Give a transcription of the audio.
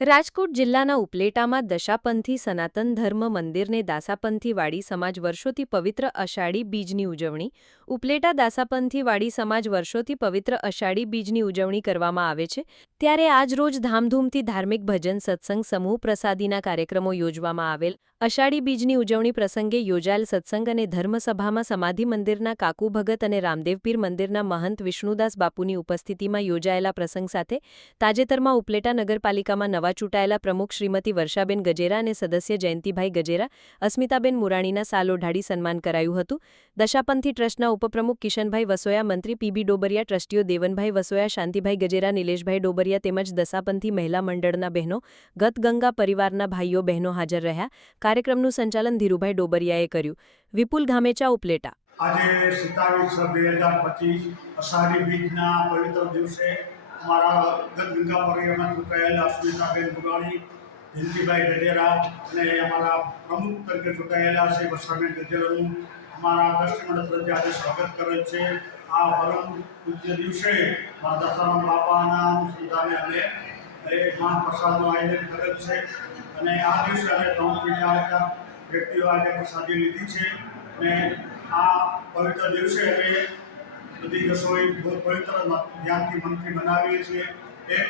રાજકોટ જિલ્લાના ઉપલેટામાં દશાપંથી સનાતન ધર્મ મંદિરને દાસાપંથી વાડી સમાજ વર્ષોથી પવિત્ર અષાઢી બીજની ઉજવણી ઉપલેટા દાસાપંથી વાડી સમાજ વર્ષોથી પવિત્ર અષાઢી બીજની ઉજવણી કરવામાં આવે છે ત્યારે આજ રોજ ધામધૂમથી ધાર્મિક ભજન સત્સંગ સમૂહ પ્રસાદીના કાર્યક્રમો યોજવામાં આવેલ અષાઢી બીજની ઉજવણી પ્રસંગે યોજાયેલ સત્સંગ અને ધર્મસભામાં સમાધિ મંદિરના કાકુ ભગત અને રામદેવપીર મંદિરના મહંત વિષ્ણુદાસ બાપુની ઉપસ્થિતિમાં યોજાયેલા પ્રસંગ સાથે તાજેતરમાં ઉપલેટા નગરપાલિકામાં નવા ચૂંટાયેલા પ્રમુખ શ્રીમતી વર્ષાબેન ગજેરા અને સદસ્ય જયંતિભાઈ ગજેરા અસ્મિતાબેન મુરાણીના સાલ ઓઢાડી સન્માન કરાયું હતું દશાપંથી ટ્રસ્ટના ઉપપ્રમુખ કિશનભાઈ વસોયા મંત્રી પીબી ડોબરિયા ટ્રસ્ટીઓ દેવનભાઈ વસોયા શાંતિભાઈ ગજેરા નિલેશભાઈ ડોબરિયા તેમજ દશાપંથી મહિલા મંડળના બહેનો ગતગંગા પરિવારના ભાઈઓ બહેનો હાજર રહ્યા કાર્યક્રમનું સંચાલન ધીરુભાઈ ડોબરિયાએ કર્યું વિપુલ ધામેચા ઉપલેટા આજે 27/6/2025 અષાઢી બીજના પવિત્ર દિવસે અમારા ગતગંગા પરિવારમાં ચૂંટાયેલા અસ્મિતાબેન મુરાણી જયંતિભાઈ ગજેરા અને અમારા પ્રમુખ તરીકે ચૂંટાયેલા શ્રી વર્ષાબેન ગજેરાનું અમારા ટ્રસ્ટ મંડળ તરફથી આજે સ્વાગત કરેલ છે। આ પરમ પૂજ્ય દિવસે મારા દશારામ બાપાના અનુસંધાને અમે એક મહાપ્રસાદનું આયોજન કરેલ છે અને આ દિવસે અમે 3 થી 4 વ્યક્તિઓ આજે પ્રસાદી લીધી છે અને આ પવિત્ર દિવસે અમે બધી રસોઈ બહુ પવિત્ર ધ્યાનથી મનથી બનાવીએ છીએ। એક